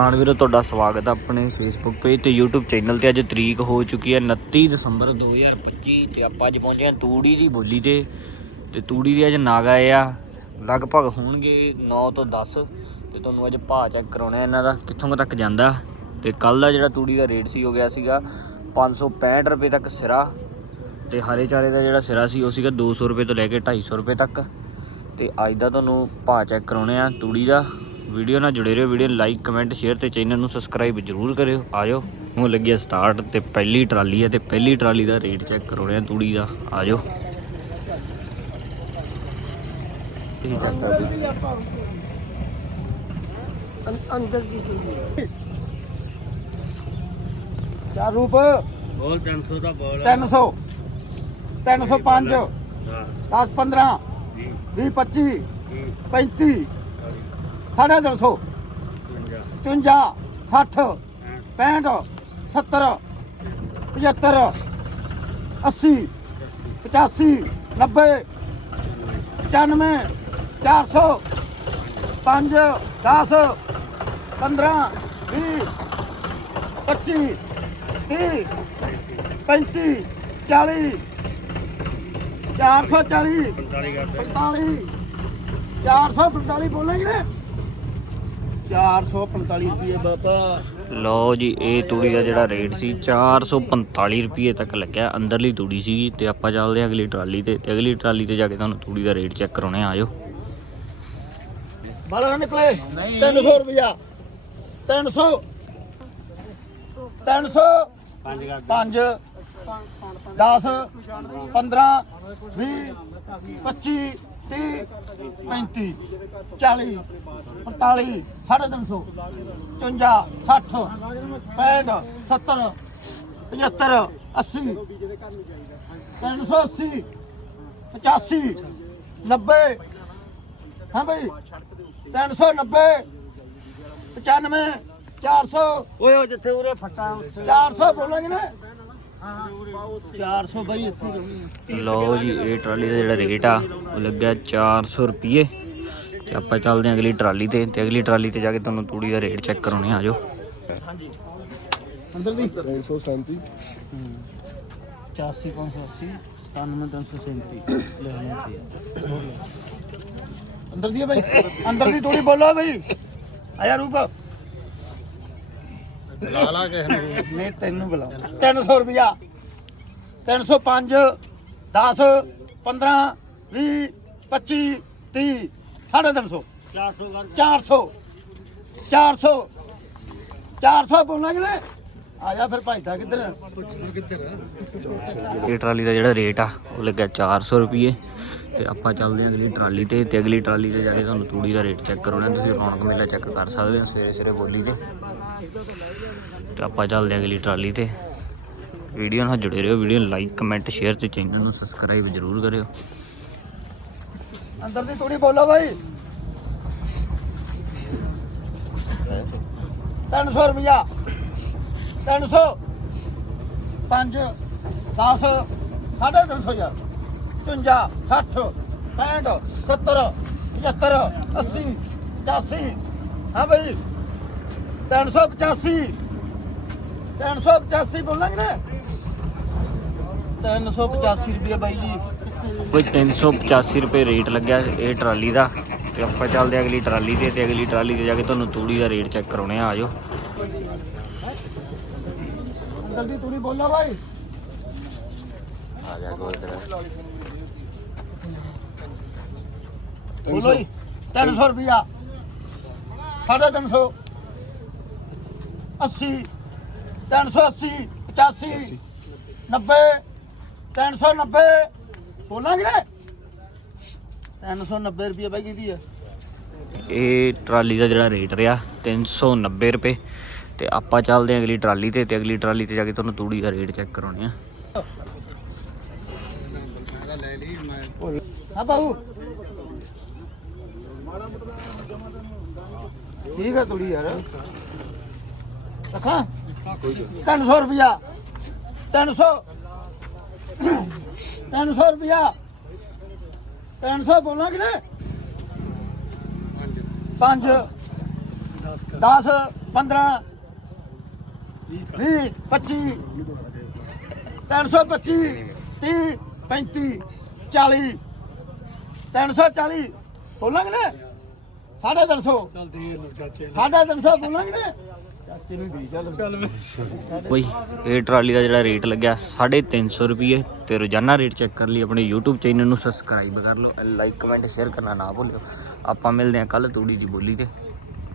ਹਾਂ ਵੀਰੋ, ਤੁਹਾਡਾ ਸਵਾਗਤ ਹੈ ਆਪਣੇ ਫੇਸਬੁੱਕ ਪੇਜ ਤੇ YouTube ਚੈਨਲ ਤੇ। ਅੱਜ ਤਰੀਕ ਹੋ ਚੁੱਕੀ ਹੈ 29 ਦਸੰਬਰ 2025 ਤੇ ਆਪਾਂ ਅੱਜ ਪਹੁੰਚੇ ਹਾਂ ਤੂੜੀ ਦੀ ਬੋਲੀ ਤੇ। ਤੇ ਤੂੜੀ ਦੇ ਅੱਜ ਨਾਗ ਆਏ ਆ। ਲਗਭਗ ਹੋਣਗੇ 9 ਤੋਂ 10 ਤੇ ਤੁਹਾਨੂੰ ਅੱਜ ਭਾਅ ਚੈੱਕ ਕਰਾਉਣਾ ਇਹਨਾਂ ਦਾ, ਕਿੱਥੋਂ ਤੱਕ ਜਾਂਦਾ। ਤੇ ਕੱਲ ਦਾ ਜਿਹੜਾ ਤੂੜੀ ਦਾ ਰੇਟ ਸੀ ਹੋ ਗਿਆ ਸੀਗਾ 565 ਰੁਪਏ ਤੱਕ ਸਿਰਾ। ਤੇ ਹਰੇ ਚਾਰੇ ਦਾ ਜਿਹੜਾ ਸਿਰਾ ਸੀ, ਉਹ ਸੀਗਾ 200 ਰੁਪਏ ਤੋਂ ਲੈ ਕੇ 250 ਰੁਪਏ ਤੱਕ। ਤੇ ਅੱਜ ਦਾ ਤੁਹਾਨੂੰ ਭਾਅ ਚੈੱਕ ਕਰਾਉਣੇ ਆ ਤੂੜੀ ਦਾ। ਵੀਡੀਓ ਨਾਲ ਜੁੜੇ ਰਹੋ ਵੀਡੀਓ ਲਾਈਕ ਕਮੈਂਟ ਸ਼ੇਅਰ ਤੇ ਚੈਨਲ ਨੂੰ ਸਬਸਕ੍ਰਾਈਬ ਜ਼ਰੂਰ ਕਰਿਓ। ਆਜੋ ਹੁਣ ਲੱਗਿਆ ਸਟਾਰਟ ਤੇ ਪਹਿਲੀ ਟਰਾਲੀ ਹੈ ਤੇ ਪਹਿਲੀ ਟਰਾਲੀ ਦਾ ਰੇਟ ਚੈੱਕ ਕਰਾਉਣੇ ਆ ਤੂੜੀ ਦਾ। ਆਜੋ। ਅੰਦਰ ਦੀ ਚੀਜ਼ ਚਾਰ ਰੂਪ ਬੋਲ 300 ਦਾ ਬੋਲ 300 305 10 15 20 25 35 ਸਾਢੇ 300 55 60 65 70 75 80 85 90 95 400 5 10 15 20 25 30 35 40 440 45 445 ਬੋਲੇਂਗੇ। 445 ਰੁਪਏ ਬਾਬਾ। ਲਓ ਜੀ ਇਹ ਤੂੜੀ ਦਾ ਜਿਹੜਾ ਰੇਟ ਸੀ 445 ਰੁਪਏ ਤੱਕ ਲੱਗਿਆ ਅੰਦਰਲੀ ਤੂੜੀ ਸੀਗੀ ਤੇ ਆਪਾਂ ਚੱਲਦੇ ਹਾਂ ਅਗਲੀ ਟਰਾਲੀ ਤੇ ਤੇ ਅਗਲੀ ਟਰਾਲੀ ਤੇ ਜਾ ਕੇ ਤੁਹਾਨੂੰ ਤੂੜੀ ਦਾ ਰੇਟ ਚੈੱਕ ਕਰਾਉਣੇ ਆ ਆਜੋ। ਬਾਲਾ ਨਿਕਲੇ। 300 ਰੁਪਿਆ 300 300 5 10 15 20 25 30 35 40 45 350 55 60 65 70 75 80 380 85 90 ਹਾਂ ਭਾਈ 390 95 400 ਓਏ ਜਿੱਥੇ ਉਰੇ ਫੱਟਾ 400 ਬੋਲਾਂਗੇ ਨਾ। 400 ਬਾਈ ਇੱਥੇ ਰਹੂਗੀ ਲਓ ਜੀ ਇਹ ਟਰਾਲੀ ਦਾ ਜਿਹੜਾ ਰੇਟ ਆ ਉਹ ਲੱਗਿਆ 400 ਰੁਪਏ ਤੇ ਆਪਾਂ ਚੱਲਦੇ ਹਾਂ ਅਗਲੀ ਟਰਾਲੀ ਤੇ ਤੇ ਅਗਲੀ ਟਰਾਲੀ ਤੇ ਜਾ ਕੇ ਤੁਹਾਨੂੰ ਤੂੜੀ ਦਾ ਰੇਟ ਚੈੱਕ ਕਰਾਉਣੇ ਆ ਆਜੋ ਅੰਦਰ ਦੀ 337 84 580 97337 ਲੈ ਅੰਦਰ ਦੀ ਭਾਈ ਅੰਦਰ ਦੀ ਥੋੜੀ ਬੋਲੋ ਭਾਈ ਆਇਆ ਰੂਪ। ਲਾ ਲਾ ਕਿਸ ਨੂੰ। ਨਹੀਂ ਤੈਨੂੰ ਬੁਲਾਓ 300 ਰੁਪਿਆ 305 10 15 20 25 30 350 400 400 400 ਬੋਲਾਂਗੇ ਨਾ ਆ ਜਾ ਫਿਰ ਕਿੱਧਰ? ਇਹ ਟਰਾਲੀ ਦਾ ਜਿਹੜਾ ਰੇਟ ਆ ਉਹ ਲੱਗਿਆ 400 ਰੁਪਏ ਤੇ ਆਪਾਂ ਚੱਲਦੇ ਹਾਂ ਅਗਲੀ ਟਰਾਲੀ ਤੇ ਤੇ ਅਗਲੀ ਟਰਾਲੀ ਤੇ ਜਾ ਕੇ ਤੁਹਾਨੂੰ ਤੂੜੀ ਦਾ ਰੇਟ ਚੈੱਕ ਕਰਾਉਣਾ ਤੁਸੀਂ ਰੌਣਕ ਮੇਲਾ ਚੈੱਕ ਕਰ ਸਕਦੇ ਹੋ ਸਵੇਰੇ ਸਵੇਰੇ ਬੋਲੀ ਤੇ। ਤੇ ਆਪਾਂ ਚੱਲਦੇ ਹਾਂ ਅਗਲੀ ਟਰਾਲੀ ਤੇ। ਵੀਡੀਓ ਨਾਲ ਜੁੜੇ ਰਹੋ ਵੀਡੀਓ ਲਾਈਕ ਕਮੈਂਟ ਸ਼ੇਅਰ ਤੇ ਚੈਨਲ ਨੂੰ ਸਬਸਕ੍ਰਾਈਬ ਜ਼ਰੂਰ ਕਰਿਓ। ਅੰਦਰ ਦੀ ਥੋੜੀ ਬੋਲੋ ਭਾਈ 300 ਰੁਪਿਆ 300 5 10 ਸਾਢੇ 300 ਯਾਰ 55 60 65 70 75 80 85 ਹਾਂ ਭਾਈ 385 385 ਬੋਲਾਂਗੇ ਨਾ 385 ਰੁਪਏ ਬਾਈ ਜੀ। ਕੋਈ 385 ਰੁਪਏ ਰੇਟ ਲੱਗਿਆ ਇਹ ਟਰਾਲੀ ਦਾ। ਤੇ ਆਪਾਂ ਚੱਲਦੇ ਹਾਂ ਅਗਲੀ ਟਰਾਲੀ ਤੇ ਤੇ ਅਗਲੀ ਟਰਾਲੀ ਤੇ ਜਾ ਕੇ ਤੁਹਾਨੂੰ ਤੂੜੀ ਦਾ ਰੇਟ ਚੈੱਕ ਕਰਾਉਣੇ ਆ ਆਜੋ ਅੰਦਰ ਦੀ ਤੂੜੀ ਬੋਲੋ ਭਾਈ ਆ ਜਾ ਕੋਲ ਬੋਲੋ ਜੀ 300 ਰੁਪਿਆ 350 80 380 85 90 390 ਬੋਲਾਂਗੇ ਨਾ 390 ਰੁਪਏ ਬਾਈ ਕਿਹਦੀ ਹੈ ਇਹ ਟਰਾਲੀ ਦਾ ਜਿਹੜਾ ਰੇਟ ਰਿਹਾ 390 ਰੁਪਏ। ਤੇ ਆਪਾਂ ਚੱਲਦੇ ਹਾਂ ਅਗਲੀ ਟਰਾਲੀ ਤੇ ਤੇ ਅਗਲੀ ਟਰਾਲੀ ਤੇ ਜਾ ਕੇ ਤੁਹਾਨੂੰ ਤੂੜੀ ਦਾ ਰੇਟ ਚੈੱਕ ਕਰਾਉਣੇ ਆ ਹਾਂ ਬਾਬੂ ਠੀਕ ਹੈ ਤੂੜੀ ਯਾਰ। ਰੱਖਾਂ? 300 ਰੁਪਿਆ 300 300 ਰੁਪਿਆ 300 ਬੋਲਾਂਗੇ ਨਾ 5 10 15 20 25 325 30 35 40 340 ਬੋਲਾਂਗੇ ਨਾ? ਸਾਢੇ ਤਿੰਨ ਸੌ। ਚੱਲ ਦੇ ਲੋ ਚਾਚੇ ਸਾਢੇ ਤਿੰਨ ਸੌ ਬੋਲਾਂਗੇ ਨਾ? ਚਾਚੇ ਨੂੰ ਵੀ ਚੱਲ ਚੱਲ ਵੇ ਬਈ ਇਹ ਟਰਾਲੀ ਦਾ ਜਿਹੜਾ ਰੇਟ ਲੱਗਿਆ 350 ਰੁਪਏ ਤੇ ਰੋਜ਼ਾਨਾ ਰੇਟ ਚੈੱਕ ਕਰ ਲਈ ਆਪਣੇ YouTube ਚੈਨਲ ਨੂੰ ਸਬਸਕ੍ਰਾਈਬ ਕਰ ਲਓ ਲਾਈਕ ਕਮੈਂਟ ਸ਼ੇਅਰ ਕਰਨਾ ਨਾ ਭੁੱਲਿਓ। ਆਪਾਂ ਮਿਲਦੇ ਹਾਂ ਕੱਲ ਤੂੜੀ ਦੀ ਬੋਲੀ ਤੇ।